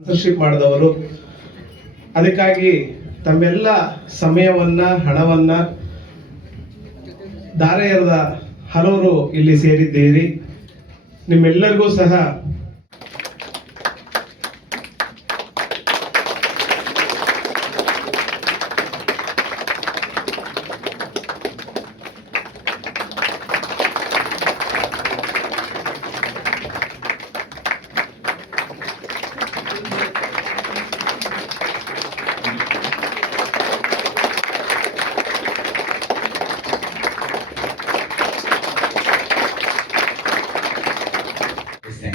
Sponsorship ಮಾಡಿದವರು. ಅದಕ್ಕಾಗಿ ತಮ್ಮೆಲ್ಲ ಸಮಯವನ್ನ ಹಣವನ್ನ ದಾರೆಯರದ ಹಲವರು ಇಲ್ಲಿ ಸೇರಿದ್ದೀರಿ. ನಿಮ್ಮೆಲ್ಲರಿಗೂ ಸಹ ಇದೆ.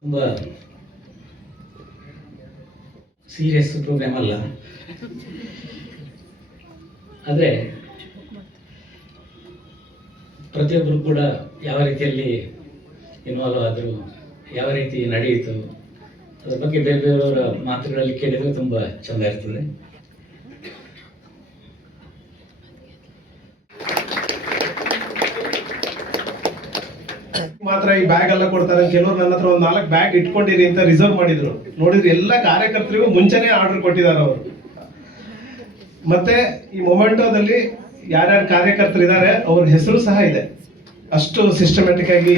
ತುಂಬ ಸೀರಿಯಸ್ ಪ್ರೋಗ್ರಾಮ್ ಅಲ್ಲ ಆದರೆ ಪ್ರತಿಯೊಬ್ಬರು ಕೂಡ ಯಾವ ರೀತಿಯಲ್ಲಿ ಇನ್ವಾಲ್ವ್ ಆದರು, ಯಾವ ರೀತಿ ನಡೆಯಿತು, ಅದ್ರ ಬಗ್ಗೆ ಬೇರೆ ಬೇರೆಯವರ ಮಾತುಗಳಲ್ಲಿ ಕೇಳಿದರೆ ತುಂಬ ಚೆಂದ ಇರ್ತದೆ ಮಾತ್ರ ಈ ಬ್ಯಾಗ್ ಎಲ್ಲ ಕೊಡ್ತಾರೆ. ಕೆಲವರು ನನ್ನ ಹತ್ರ ಒಂದು ನಾಲ್ಕು ಬ್ಯಾಗ್ ಇಟ್ಕೊಂಡಿರಿ ಅಂತ ರಿಸರ್ವ್ ಮಾಡಿದ್ರು. ನೋಡಿದ್ರೆ ಎಲ್ಲ ಕಾರ್ಯಕರ್ತರಿಗೂ ಮುಂಚೆನೆ ಆರ್ಡರ್ ಕೊಟ್ಟಿದ್ದಾರೆ ಅವರು. ಮತ್ತೆ ಈ ಮೊಮೆಂಟೋದಲ್ಲಿ ಯಾರ್ಯಾರು ಕಾರ್ಯಕರ್ತರು ಇದ್ದಾರೆ ಅವ್ರ ಹೆಸರು ಸಹ ಇದೆ. ಅಷ್ಟು ಸಿಸ್ಟಮ್ಯಾಟಿಕ್ ಆಗಿ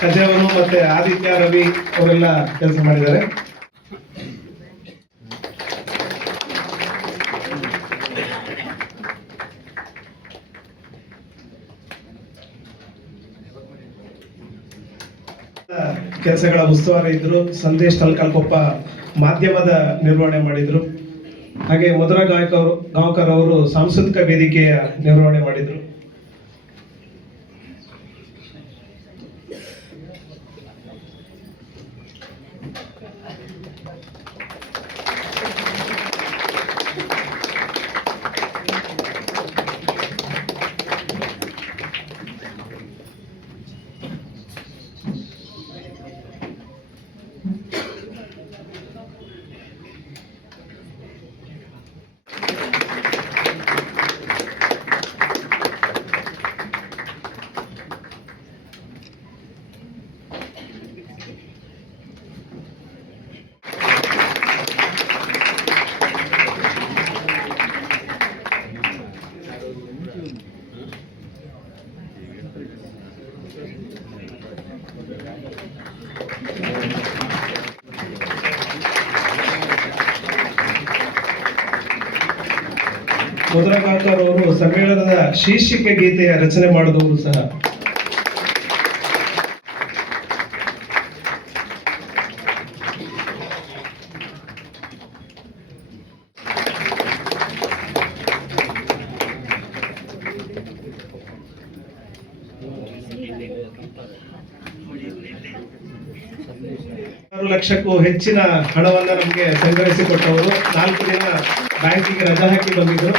ಕಜಯವರು ಮತ್ತೆ ಆದಿತ್ಯ ರವಿ ಅವರೆಲ್ಲ ಕೆಲಸ ಮಾಡಿದ್ದಾರೆ. ಕೆಲಸಗಳ ಉಸ್ತುವಾರಿ ಇದ್ದರು ಸಂದೇಶ್ ತಲ್ಕಲ್ಕೊಪ್ಪ ಮಾಧ್ಯಮದ ನಿರ್ವಹಣೆ ಮಾಡಿದ್ರು. ಹಾಗೆ ಮಧುರ ಗಾಯಕ ಅವರು ಅವರು ಸಾಂಸ್ಕೃತಿಕ ವೇದಿಕೆಯ ನಿರ್ವಹಣೆ ಮಾಡಿದ್ರು. ಮಧುರ ಗಾಂವ್ಕರ್ ಅವರು ಸಮ್ಮೇಳನದ ಶೀರ್ಷಿಕೆ ಗೀತೆಯ ರಚನೆ ಮಾಡಿದವರು ಸಹ ಆರು ಲಕ್ಷಕ್ಕೂ ಹೆಚ್ಚಿನ ಹಣವನ್ನು ನಮಗೆ ಸಂಗ್ರಹಿಸಿಕೊಟ್ಟವರು ನಾಲ್ಕು ದಿನ ಬ್ಯಾಂಕಿಗೆ ರಜಾ ಹಾಕಿ ಬಂದಿದ್ದರು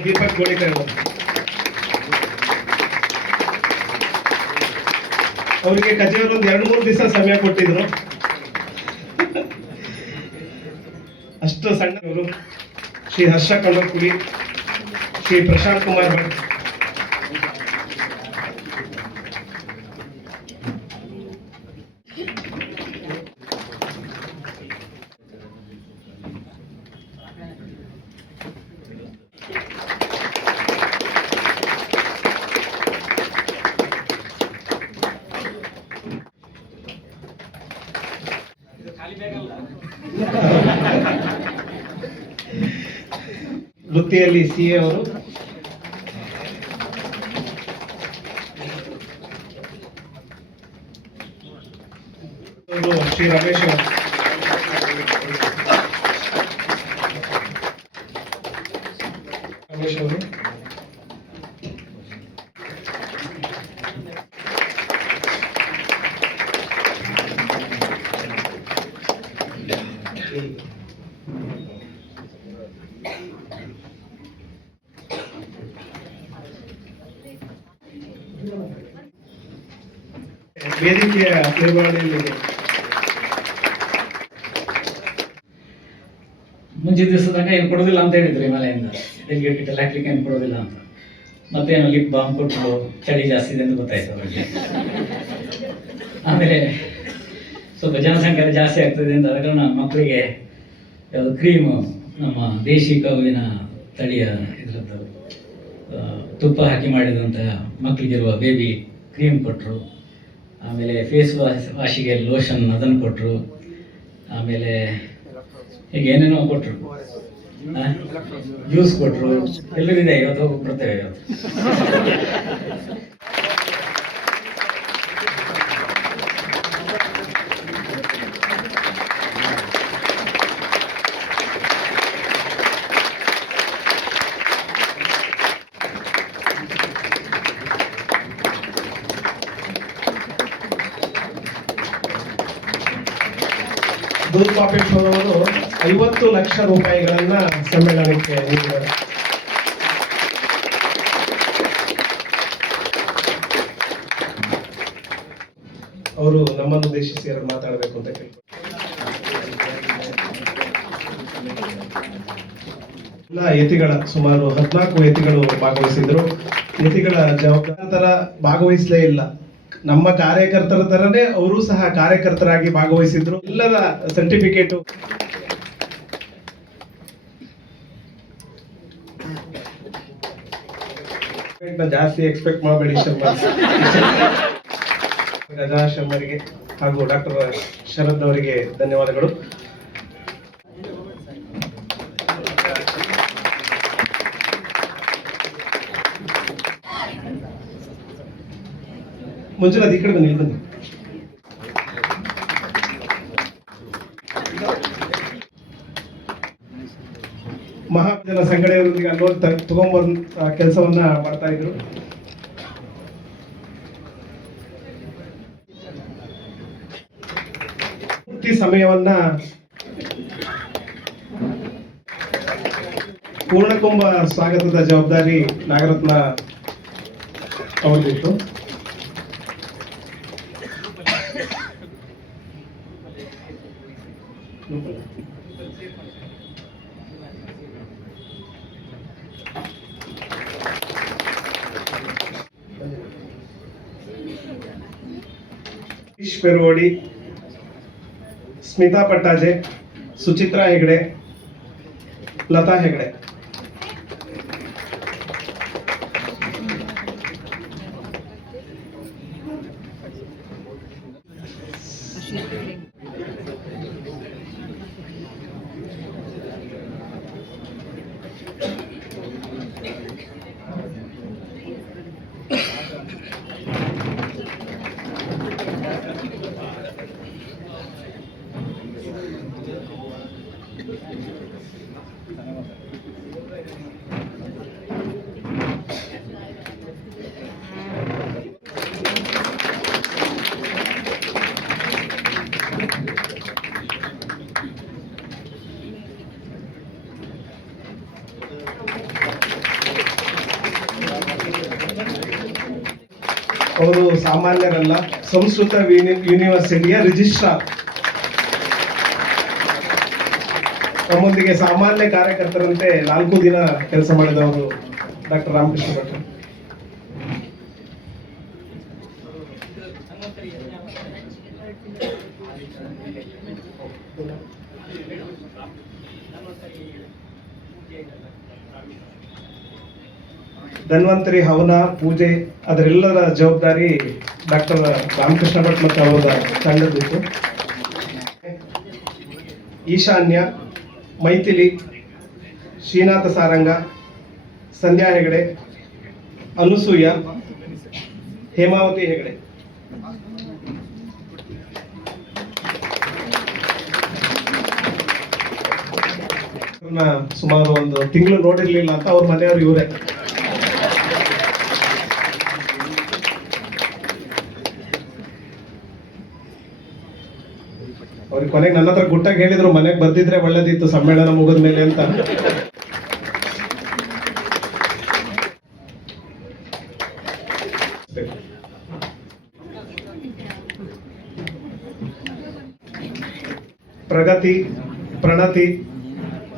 ದೀಪಕ್ ಗೋಳಿಕರ್ ಅವರಿಗೆ ಕಚೇರಿ ಒಂದು ಎರಡು ಮೂರು ದಿವಸ ಸಮಯ ಕೊಟ್ಟಿದ್ರು. ಅಷ್ಟು ಸಣ್ಣವರು ಶ್ರೀ ಹರ್ಷ ಕಲ್ಲಕ್ಕುಡಿ ಶ್ರೀ ಪ್ರಶಾಂತ್ ಕುಮಾರ್ ಭಟ್. ವೃತ್ತಿಯಲ್ಲಿ ಸಿ ಎ ಅವರು ಅವರು ಶ್ರೀ ರಮೇಶ್ ಅವರು ರಮೇಶ್ ಅವರು ವೇದಿಕೆಯ ನಿರ್ವಹಣೆಯಲ್ಲಿದೆ ಮುಂಚಿನ ದಿವಸದಾಗ ಏನು ಕೊಡೋದಿಲ್ಲ ಅಂತ ಹೇಳಿದ್ರು ಮಲೆಯಿಂದ ಡೆಲಿಗೇಟ್ ಗಿಟ್ಟೆಲ್ಲ ಹಾಕ್ಲಿಕ್ಕೆ ಏನು ಕೊಡೋದಿಲ್ಲ ಅಂತ. ಮತ್ತೇನು ಲಿಪ್ ಬಾಂಬ್ ಕೊಟ್ಟು ಚಳಿ ಜಾಸ್ತಿ ಇದೆ ಅಂತ ಗೊತ್ತಾಯ್ತು ಅವರಿಗೆ. ಆಮೇಲೆ ಸ್ವಲ್ಪ ಜನಸಂಖ್ಯೆ ಜಾಸ್ತಿ ಆಗ್ತದೆ ಅಂತ ಅದಕ್ಕೆ ನಾನು ಮಕ್ಕಳಿಗೆ ಯಾವುದು ಕ್ರೀಮು ನಮ್ಮ ದೇಶಿ ಕವಿನ ತಳಿಯ ಇದರದ್ದು ತುಪ್ಪ ಹಾಕಿ ಮಾಡಿದಂತಹ ಮಕ್ಕಳಿಗಿರುವ ಬೇಬಿ ಕ್ರೀಮ್ ಕೊಟ್ಟರು ಆಮೇಲೆ ಫೇಸ್ ವಾಶ್ ವಾಶಿಗೆ ಲೋಷನ್ ಅದನ್ನು ಕೊಟ್ಟರು ಆಮೇಲೆ ಈಗ ಏನೇನೋ ಕೊಟ್ಟರು ಜ್ಯೂಸ್ ಕೊಟ್ಟರು ಎಲ್ಲರಿದೆ ಇವತ್ತು ಹೋಗಿ ಬರ್ತೇವೆ ಇವತ್ತು? ಅವರು ಐವತ್ತು ಲಕ್ಷ ರೂಪಾಯಿಗಳನ್ನ ಸಮ್ಮೇಳನಕ್ಕೆ ನೀಡಿದ್ದಾರೆ. ಅವರು ನಮ್ಮನ್ನು ಉದ್ದೇಶಿಸಿ ಅವರು ಮಾತಾಡಬೇಕು ಅಂತ ಎಲ್ಲ ಯತಿಗಳ, ಸುಮಾರು ಹದಿನಾಲ್ಕು ಯತಿಗಳು ಭಾಗವಹಿಸಿದ್ರು ಯತಿಗಳ ಜವಾಬ್ದಾರ ಭಾಗವಹಿಸಲೇ ಇಲ್ಲ. ನಮ್ಮ ಕಾರ್ಯಕರ್ತರ ತರನೇ ಅವರು ಸಹ ಕಾರ್ಯಕರ್ತರಾಗಿ ಭಾಗವಹಿಸಿದ್ರು. ಎಲ್ಲರ ಸರ್ಟಿಫಿಕೇಟು ಜಾಸ್ತಿ ಎಕ್ಸ್ಪೆಕ್ಟ್ ಮಾಡಬೇಡಿ ಶರ್ಮಾ. ಶರ್ಮರಿಗೆ ಹಾಗೂ ಡಾಕ್ಟರ್ ಶರದ್ ಅವರಿಗೆ ಧನ್ಯವಾದಗಳು. ಮಂಜುನಾಥ್ ಈ ಕಡೆ ಬನ್ನಿ ಇಲ್ಲಿ ಬನ್ನಿ ಮಹಾಜನ ಸಂಘಟನೆಯೊಂದಿಗೆ ಅಲ್ಲೋಗಿ ತಗೊಂಡ್ಬಂದ್ ಕೆಲಸವನ್ನ ಮಾಡ್ತಾ ಇದ್ರು ಪೂರ್ತಿ ಸಮಯವನ್ನ ಪೂರ್ಣಕುಂಭ ಸ್ವಾಗತದ ಜವಾಬ್ದಾರಿ ನಾಗರತ್ನ ಅವರಿತ್ತು ईश स्मिता पट्टाजे सुचित्रा हेगडे लता हेगडे। ಸಾಮಾನ್ಯರಲ್ಲ ಸಂಸ್ಕೃತ ಯೂನಿವರ್ಸಿಟಿಯ ರಿಜಿಸ್ಟ್ರಾರ್ ನಮ್ಮೊಂದಿಗೆ ಸಾಮಾನ್ಯ ಕಾರ್ಯಕರ್ತರಂತೆ ನಾಲ್ಕು ದಿನ ಕೆಲಸ ಮಾಡಿದವರು ಡಾಕ್ಟರ್ ರಾಮಕೃಷ್ಣ ಭಟ್. ಧನ್ವಂತರಿ ಹವನ, ಪೂಜೆ, ಅದರೆಲ್ಲರ ಜವಾಬ್ದಾರಿ ಡಾಕ್ಟರ್ ರಾಮಕೃಷ್ಣ ಭಟ್ ಮತ್ತು ಅವರ ತಂಡದಿತ್ತು ಈಶಾನ್ಯ, ಮೈಥಿಲಿ, ಶ್ರೀನಾಥ ಸಾರಂಗ, ಸಂಧ್ಯಾ ಹೆಗಡೆ, ಅನುಸೂಯ, ಹೇಮಾವತಿ ಹೆಗಡೆ. ಸುಮಾರು ಒಂದು ತಿಂಗಳು ನೋಡಿರ್ಲಿಲ್ಲ ಅಂತ ಅವ್ರ ಮನೆಯವರು ಇವರೇ. ಅವ್ರಿಗೆ ಕೊನೆಗೆ ನನ್ನ ಹತ್ರ ಗುಟ್ಟಾಗಿ ಹೇಳಿದ್ರು, ಮನೆಗೆ ಬಂದಿದ್ರೆ ಒಳ್ಳೇದಿತ್ತು, ಸಮ್ಮೇಳನ ಮುಗಿದ ಮೇಲೆ ಅಂತ. ಪ್ರಗತಿ, ಪ್ರಣತಿ,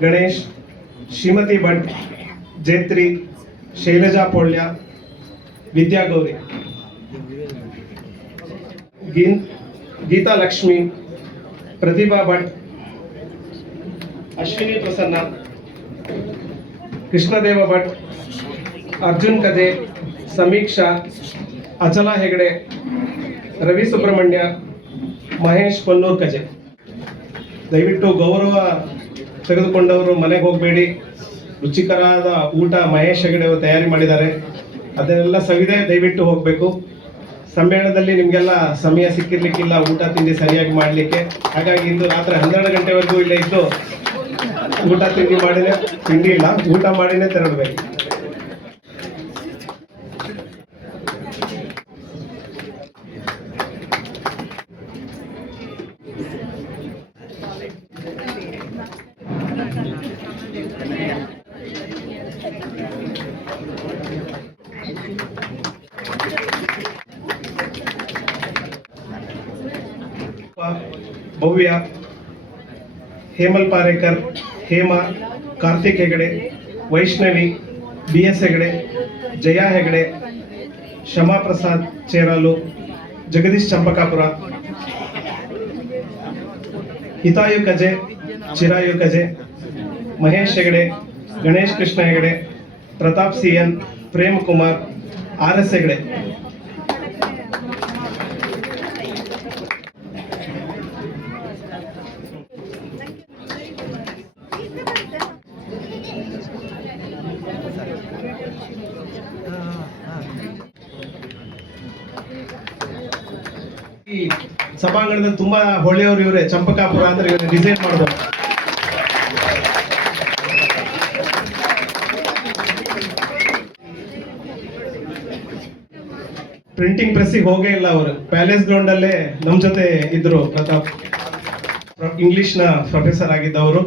ಗಣೇಶ್, ಶ್ರೀಮತಿ ಭಟ್, ಜೇತ್ರಿ, ಶೈಲಜಾ ಪೋಳ್ಯ ವಿದ್ಯಾಗೌರಿ ಗೀತಾ ಲಕ್ಷ್ಮಿ ಪ್ರತಿಭಾ ಭಟ್, ಅಶ್ವಿನಿ ಪ್ರಸನ್ನ, ಕೃಷ್ಣದೇವ ಭಟ್, ಅರ್ಜುನ್ ಕಜೆ ಸಮೀಕ್ಷಾ, ಅಚಲ ಹೆಗಡೆ, ರವಿ ಸುಬ್ರಹ್ಮಣ್ಯ, ಮಹೇಶ್ ಕೊಲ್ಲೂರ್ ಕಜೆ. ದಯವಿಟ್ಟು ಗೌರವ ತೆಗೆದುಕೊಂಡವರು ಮನೆಗೆ ಹೋಗಬೇಡಿ. ರುಚಿಕರಾದ ಊಟ ಮಹೇಶ್ ಹೆಗಡೆ ತಯಾರಿ ಮಾಡಿದ್ದಾರೆ. ಅದನ್ನೆಲ್ಲ ಸವಿದೆ, ದಯವಿಟ್ಟು ಹೋಗಬೇಕು. ಸಮ್ಮೇಳನದಲ್ಲಿ ನಿಮಗೆಲ್ಲ ಸಮಯ ಸಿಕ್ಕಿರ್ಲಿಕ್ಕಿಲ್ಲ, ಊಟ ತಿಂಡಿ ಸರಿಯಾಗಿ ಮಾಡಲಿಕ್ಕೆ. ಹಾಗಾಗಿ ಇಂದು ರಾತ್ರಿ ಹನ್ನೆರಡು ಗಂಟೆವರೆಗೂ ಇಲ್ಲೇ ಇದ್ದು ಊಟ ತಿಂಡಿ ಮಾಡಿನೇ ತಿಂಡಿ ಇಲ್ಲ, ಊಟ ಮಾಡಿನೇ ತೆರಳಬೇಕು. Hemal Parekar, Hema, Karthik Hegde, Vaishnavi, B S Hegde, Jaya Hegde, Shama Prasad Cheralu, Jagadish Champakapura, Hitayu Kaje, Chirayu Kaje, Mahesh Hegde, Ganesh Krishna Hegde, Pratap C N, Prem Kumar, R S Hegde. ಸಭಾಂಗಣದಲ್ಲಿ ತುಂಬಾ ಹೊಳೆಯವರು ಇವರೇ. ಚಂಪಕಾಪುರ ಅಂದ್ರೆ ಇವರೇ design ಮಾಡಿದವರು printing ಪ್ರೆಸ್ಸಿಗೆ ಹೋಗೇ ಇಲ್ಲ ಅವರು. Palace ground ಅಲ್ಲೇ ನಮ್ ಜೊತೆ ಇದ್ರು ಪ್ರತಾಪ್. ಇಂಗ್ಲಿಷ್ನ ಪ್ರೊಫೆಸರ್ ಆಗಿದ್ದವರು.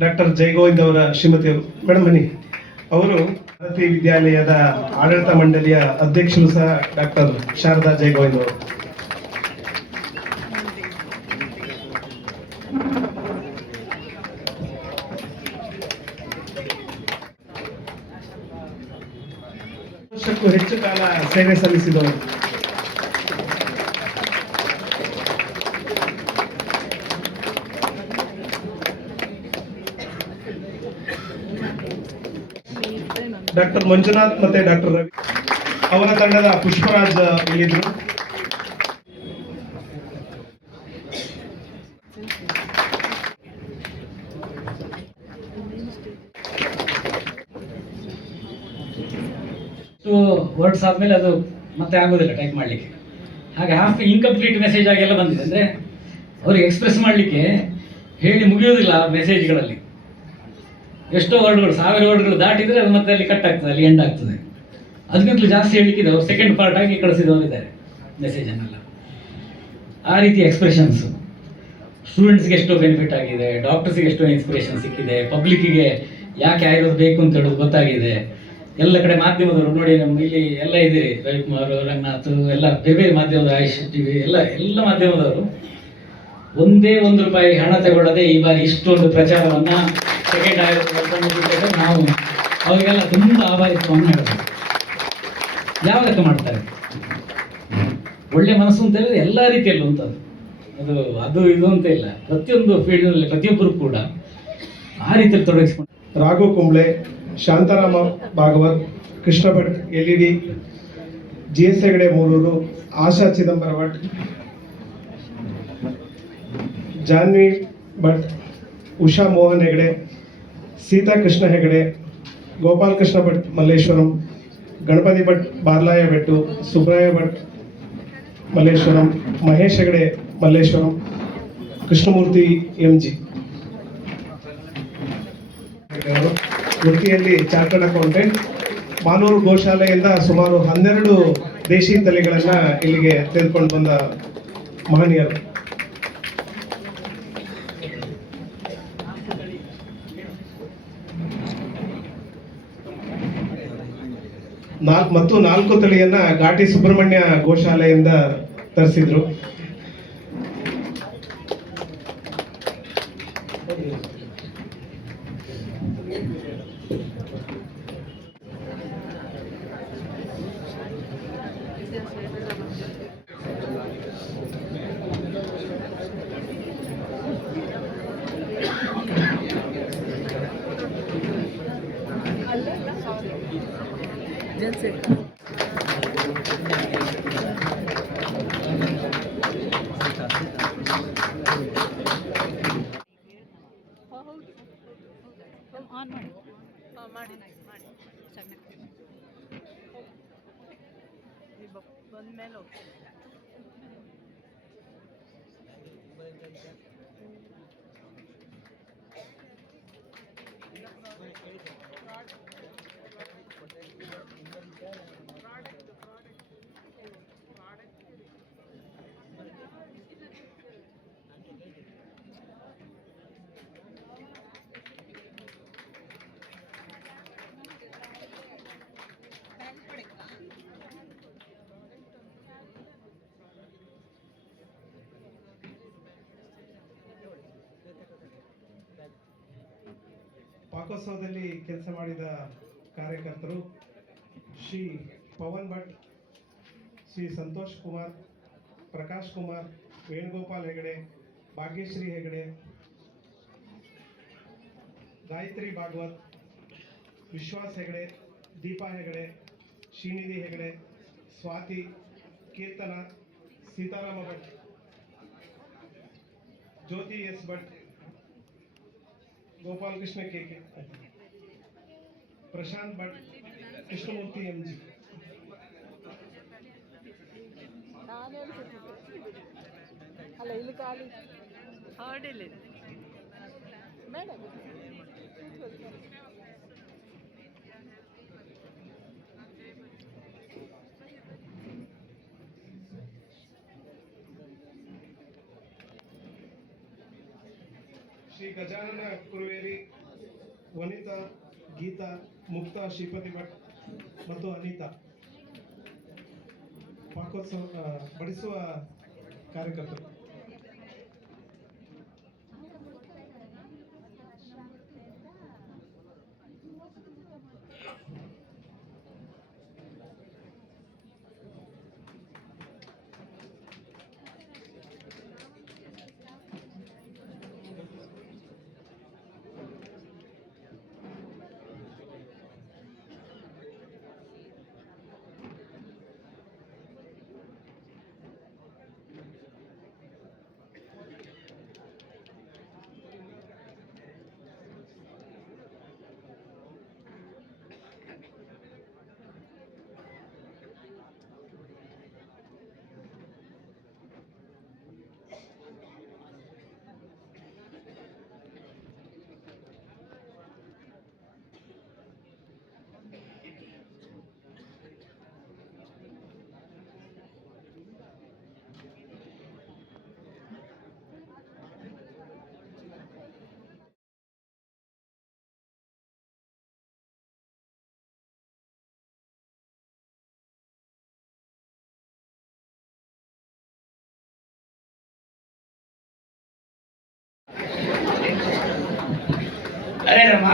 ಡಾಕ್ಟರ್ ಜಯಗೋವಿಂದ್ ಅವರ ಶ್ರೀಮತಿಯವರು ಮೇಡಮ್ ಬನ್ನಿ. ಅವರು ಭಾರತೀಯ ವಿದ್ಯಾಲಯದ ಆಡಳಿತ ಮಂಡಳಿಯ ಅಧ್ಯಕ್ಷರು ಸಹ ಡಾಕ್ಟರ್ ಶಾರದಾ ಜಯಗೋವಿಂದ್ ಅವರು. ವರ್ಷಕ್ಕೂ ಹೆಚ್ಚು ಕಾಲ ಸೇವೆ ಸಲ್ಲಿಸಿದವರು. ಡಾಕ್ಟರ್ ಮಂಜುನಾಥ್ ಮತ್ತೆ ಡಾಕ್ಟರ್ ರವಿ ಅವರ ತಂಡದ ಪುಷ್ಪರಾಜ್ ಇಲ್ಲಿದ್ರು ಸೊ ವರ್ಡ್ಸ್ ಆದಮೇಲೆ ಅದು ಮತ್ತೆ ಆಗೋದಿಲ್ಲ ಟೈಪ್ ಮಾಡಲಿಕ್ಕೆ. ಹಾಗೆ ಹಾಫ್ ಇನ್ಕಂಪ್ಲೀಟ್ ಮೆಸೇಜ್ ಆಗೆಲ್ಲ ಬಂದಿದೆ. ಅಂದರೆ ಅವ್ರಿಗೆ ಎಕ್ಸ್ಪ್ರೆಸ್ ಮಾಡಲಿಕ್ಕೆ ಹೇಳಿ ಮುಗಿಯೋದಿಲ್ಲ ಮೆಸೇಜ್ಗಳಲ್ಲಿ ಎಷ್ಟೋ ವರ್ಡ್ಗಳು ಸಾವಿರ ವರ್ಡ್ಗಳು ದಾಟಿದರೆ ಅದು ಮತ್ತೆ ಅಲ್ಲಿ ಕಟ್ ಆಗ್ತದೆ, ಅಲ್ಲಿ ಎಂಡ್ ಆಗ್ತದೆ. ಅದಕ್ಕಿಂತಲೂ ಜಾಸ್ತಿ ಹೇಳಿಕ್ಕಿದೆ ಅವ್ರು ಸೆಕೆಂಡ್ ಪಾರ್ಟ್ ಆಗಿ ಕಳಿಸಿದವರು ಇದ್ದಾರೆ ಮೆಸೇಜನ್ನೆಲ್ಲ ಆ ರೀತಿ ಎಕ್ಸ್ಪ್ರೆಷನ್ಸು ಸ್ಟೂಡೆಂಟ್ಸ್ಗೆ ಎಷ್ಟೋ ಬೆನಿಫಿಟ್ ಆಗಿದೆ ಡಾಕ್ಟರ್ಸ್ಗೆ ಎಷ್ಟೋ ಇನ್ಸ್ಪಿರೇಷನ್ ಸಿಕ್ಕಿದೆ ಪಬ್ಲಿಕ್ಕಿಗೆ ಯಾಕೆ ಆಯುರ್ವೇದ ಬೇಕು ಅಂತ ಹೇಳೋದು ಗೊತ್ತಾಗಿದೆ. ಎಲ್ಲ ಕಡೆ ಮಾಧ್ಯಮದವರು ನೋಡಿ ನಮ್ಮ ಇಲ್ಲಿ ಎಲ್ಲ ಇದ್ದೀರಿ ರವಿಕುಮಾರ್, ರಂಗನಾಥ್, ಎಲ್ಲ ಬೇರೆ ಬೇರೆ ಮಾಧ್ಯಮದ ಆಯುಷ್ ಟಿವಿ ಎಲ್ಲ ಎಲ್ಲ ಮಾಧ್ಯಮದವರು ಒಂದೇ ಒಂದು ರೂಪಾಯಿ ಹಣ ತಗೊಳ್ಳದೆ ಈ ಬಾರಿ ಇಷ್ಟೊಂದು ಪ್ರಚಾರವನ್ನ ಸೆಕೆಂಡ್ ಆಯುರ್ವೇದ ನಾವು ಅವರಿಗೆಲ್ಲ ತುಂಬ ಆಭಾರಿತ್ವವನ್ನು ಯಾವ ಲೆಕ್ಕ ಮಾಡ್ತಾರೆ? ಒಳ್ಳೆ ಮನಸ್ಸು ಅಂತ ಹೇಳಿದ್ರೆ ಎಲ್ಲ ರೀತಿಯಲ್ಲೂ ಅಂತ. ಅದು ಅದು, ಇದು ಅಂತ ಇಲ್ಲ. ಪ್ರತಿಯೊಂದು ಫೀಲ್ಡ್ನಲ್ಲಿ ಪ್ರತಿಯೊಬ್ಬರು ಕೂಡ ಆ ರೀತಿಯಲ್ಲಿ ತೊಡಗಿಸ್ಕೊಂಡು Raghu Kumble Shantarama Bhagavat Krishna Bhat L E D, G S Hegde Mururu, Asha Chidambara Bhat Janvi Bhat, Usha Mohan Hegde, Sita Krishna Hegde, Gopal Krishna Bhat, Malleshwaram, Ganapati Bhat, Barlaya Bhat Subraya Bhat, Malleshwaram, Mahesh Hegde, Malleshwaram, Krishnamurthy M G. ವೃತ್ತಿಯಲ್ಲಿ chartered accountant. Manur ಗೋಶಾಲೆಯಿಂದ ಸುಮಾರು ಹನ್ನೆರಡು ದೇಶಿ ತಳಿಗಳನ್ನು ಇಲ್ಲಿಗೆ ತೆಗೆದುಕೊಂಡು ಬಂದ ಮಹನೀಯರು. ಮತ್ತು ನಾಲ್ಕು ತಳಿಯನ್ನ ಘಾಟಿ ಸುಬ್ರಹ್ಮಣ್ಯ ಗೋಶಾಲೆಯಿಂದ ತರಿಸಿದ್ರು. that's it. ಪಾಕೋತ್ಸವದಲ್ಲಿ ಕೆಲಸ ಮಾಡಿದ ಕಾರ್ಯಕರ್ತರು Shri Pavan Bhat, Shri Santosh Kumar, Prakash Kumar, Venugopal Hegde, Bhagyashree Hegde, Gayatri Bhagavat, Vishwas Hegde, Deepa Hegde, Shrinidhi Hegde, Swathi, Keerthana, Sitarama Bhat, Jyothi S Bhat Gopal Krishna K K Prashanth Bhat Krishnamurthy M G ನಾನು ಅಲ್ಲ ಇಲ್ಲಿ ಖಾಲಿ ಹಾಡಿಲ್ಲ madam Gajanana Kuruveri Vanitha Geetha Muktha Shripati Bhat ಮತ್ತು ಅನಿತಾ. ಪಾಕೋತ್ಸವ ಬಡಿಸುವ ಕಾರ್ಯಕರ್ತರು. ಅರೆ ರಮ್ಮ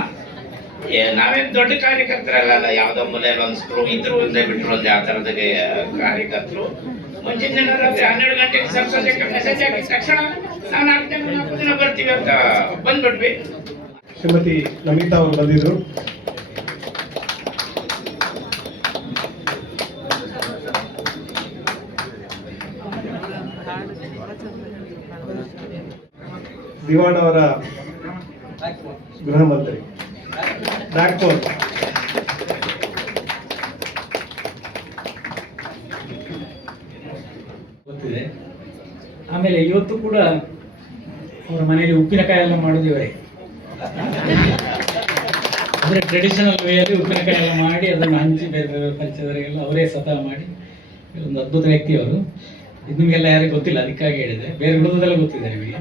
ಏ, ನಾವೇನು ದೊಡ್ಡ ಕಾರ್ಯಕರ್ತರಲ್ಲ ಯಾವುದೋ ಮೂಲೆಯಲ್ಲಿ ಒಂದು ಸ್ಕ್ರೂ ಇದ್ರು ಒಂದೇ ಬಿಟ್ರು ಒಂದು ಆ ಥರದ ಕಾರ್ಯಕರ್ತರು. ಮುಂಚಿನ ದಿನ ರಾತ್ರಿ ಹನ್ನೆರಡು ಗಂಟೆಗೆ ಸರ್ಸೋದಕ್ಕೆ ಮೆಸೇಜ್ ಆಗಿದ ತಕ್ಷಣ ನಾವು ನಾಲ್ಕು ದಿನ ನಾಲ್ಕು ದಿನ ಬರ್ತೀವಿ ಅಂತ ಬಂದ್ಬಿಟ್ವಿ. ಶ್ರೀಮತಿ ನಮಿತಾ ಅವರು ಬಂದಿದ್ರು. ದಿವಾಣ್ ಅವರ ಗೃಹ ಮಂತ್ರಿ. ಗೊತ್ತಿದೆ. ಆಮೇಲೆ ಇವತ್ತು ಕೂಡ ಅವರ ಮನೆಯಲ್ಲಿ ಉಪ್ಪಿನಕಾಯಿ ಎಲ್ಲ ಮಾಡೋದು ಅಂದ್ರೆ ಟ್ರೆಡಿಷನಲ್ ವೇಯಲ್ಲಿ ಉಪ್ಪಿನಕಾಯಿ ಎಲ್ಲ ಮಾಡಿ ಅದನ್ನು ಹಂಚಿ ಬೇರೆ ಬೇರೆ ಪರಿಚಯದವರಿಗೆಲ್ಲ ಅವರೇ ಸ್ವತಃ ಮಾಡಿ ಒಂದು ಅದ್ಭುತ ವ್ಯಕ್ತಿ ಅವರು ನಿಮಗೆಲ್ಲ ಯಾರಿಗೂ ಗೊತ್ತಿಲ್ಲ, ಅದಕ್ಕಾಗಿ ಹೇಳಿದೆ. ಬೇರೆ ಉಳಿದದೆಲ್ಲ ಗೊತ್ತಿದೆ ನಿಮಗೆ.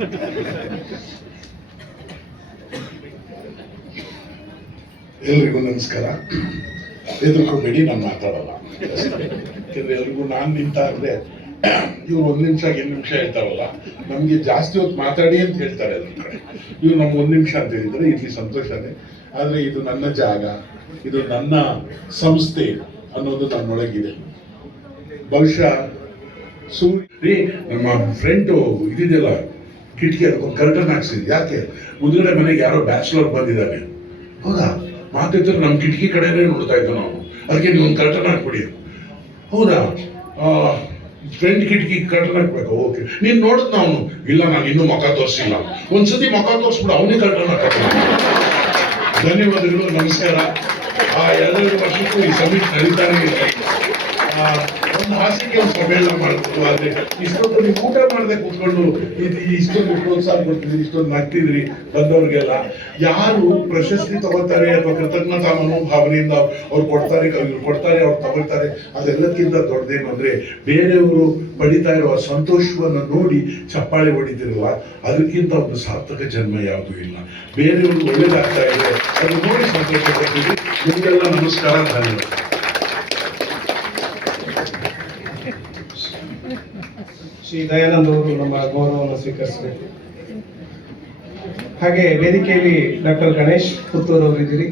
ಎಲ್ರಿಗೂ ನಮಸ್ಕಾರ. ಹೆದರ್ಕೋಬೇಡಿ ನಾನು ಮಾತಾಡಲ್ಲ. ಯಾಕಂದ್ರೆ ಎಲ್ರಿಗೂ ನಾನು ಅಂದ್ರೆ ಇವ್ರು ಒಂದು ನಿಮಿಷ ಎರಡು ನಿಮಿಷ ಹೇಳ್ತಾರಲ್ಲ. ನಮಗೆ ಜಾಸ್ತಿ ಹೊತ್ತು ಮಾತಾಡಿ ಅಂತ ಹೇಳ್ತಾರೆ ಅದ್ರ ಕಡೆ. ಇವ್ರು ನಮ್ಗೆ ಒಂದ್ ನಿಮಿಷ ಅಂತ ಹೇಳಿದ್ರೆ ಇಲ್ಲಿ ಸಂತೋಷನೇ ಆದ್ರೆ ಇದು ನನ್ನ ಜಾಗ, ಇದು ನನ್ನ ಸಂಸ್ಥೆ ಅನ್ನೋದು ನನ್ನೊಳಗಿದೆ. ಬಹುಶಃ ಸೂರ್ಯ ನಮ್ಮ ಫ್ರೆಂಡು ಇದಿದೆಯಲ್ಲ, ಕಿಟಕಿ ಅದಕ್ಕೊಂದು ಕರ್ಟನ್ ಹಾಕ್ಸಿದ್ ಯಾಕೆ? ಮುಂದ್ಗಡೆ ಮನೆಗೆ ಯಾರೋ ಬ್ಯಾಚುಲರ್ ಬಂದಿದ್ದಾನೆ ಹೌದಾ? ಮಾತಿದ್ರೆ ನಮ್ಮ ಕಿಟಕಿ ಕಡೆನೇ ನೋಡ್ತಾ ಇದ್ದ ನಾವು. ಅದಕ್ಕೆ ನೀವು ಒಂದು ಕರ್ಟನ್ ಹಾಕ್ಬಿಡಿ. ಹೌದಾ? ಫ್ರೆಂಡ್ ಕಿಟಕಿ ಕರ್ಟನ್ ಹಾಕ್ಬೇಕು. ಓಕೆ ನೀನು ನೋಡಿದ್ ನಾವು ಇಲ್ಲ, ನಾನು ಇನ್ನೂ ಮುಖ ತೋರಿಸಿಲ್ಲ. ಒಂದ್ಸತಿ ಮುಖ ತೋರಿಸ್ಬಿಡು, ಅವನೇ ಕರ್ಟನ್ ಹಾಕ ಧನ್ಯವಾದಗಳು, ನಮಸ್ಕಾರ. ಆ ಎರಡು ವರ್ಷಕ್ಕೂ ಈ ಸಮಿಟ್ ನಡೀತಾನೆ ಇದೆ. ಒಂದು ಹಾಸಿಗೆ ಸಮ್ಮೇಳನ ಮಾಡ್ಬೋದು ಆದ್ರೆ ಇಷ್ಟೊಂದು ಊಟ ಮಾಡದೆ ಕೂತ್ಕೊಂಡು ಇದು ಇಷ್ಟೊಂದು ಪ್ರೋತ್ಸಾಹ ಕೊಡ್ತಿದ್ರಿ, ಇಷ್ಟೊಂದು ನಗ್ತಿದ್ರಿ ಬಂದವ್ರಿಗೆಲ್ಲ, ಯಾರು ಪ್ರಶಸ್ತಿ ತಗೋತಾರೆ ಅಥವಾ ಕೃತಜ್ಞತಾ ಮನೋಭಾವನೆಯಿಂದ ಅವ್ರು ಕೊಡ್ತಾರೆ ಇವ್ರು ಕೊಡ್ತಾರೆ, ಅವ್ರು ತಗೊಳ್ತಾರೆ, ಅದೆಲ್ಲಕ್ಕಿಂತ ದೊಡ್ಡದೇನು ಅಂದ್ರೆ ಬೇರೆಯವರು ಪಡಿತಾ ಇರುವ ಸಂತೋಷವನ್ನು ನೋಡಿ ಚಪ್ಪಾಳೆ ಹೊಡಿತಿರುವ ಅದಕ್ಕಿಂತ ಒಂದು ಸಾರ್ಥಕ ಜನ್ಮ ಯಾವುದೂ ಇಲ್ಲ. ಬೇರೆಯವರು ಒಳ್ಳೇದಾಗ್ತಾ ಇದೆ ಅದು ನೋಡಿ ಸಂತೋಷ ಪಡ್ತೀವಿ. ನಿಮಗೆಲ್ಲ ನಮಸ್ಕಾರ, ಧನ್ಯವಾದ. ಶ್ರೀ ದಯಾನಂದ ಅವರು ನಮ್ಮ ಗೌರವವನ್ನು ಸ್ವೀಕರಿಸಬೇಕು. ಹಾಗೆ ವೇದಿಕೆಯಲ್ಲಿ ಡಾಕ್ಟರ್ ಗಣೇಶ್ ಪುತ್ತೂರು ಅವರು ಇದ್ದೀರಿ.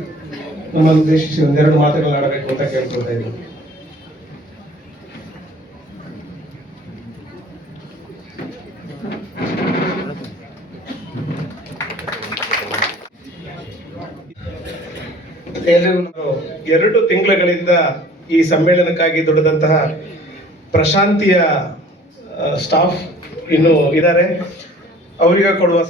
ನಮ್ಮನ್ನು ಉದ್ದೇಶಿಸಿ ಒಂದೆರಡು ಮಾತುಗಳನ್ನಾಡಬೇಕು ಅಂತ ಕೇಳ್ಕೊಳ್ತಾ ಇದ್ದೀನಿ. ಎರಡು ತಿಂಗಳುಗಳಿಂದ ಈ ಸಮ್ಮೇಳನಕ್ಕಾಗಿ ದುಡಿದಂತಹ ಪ್ರಶಾಂತಿಯ ಸ್ಟಾಫ್ ಇನ್ನು ಇದ್ದಾರೆ ಅವರಿಗೆ ಕೊಡುವ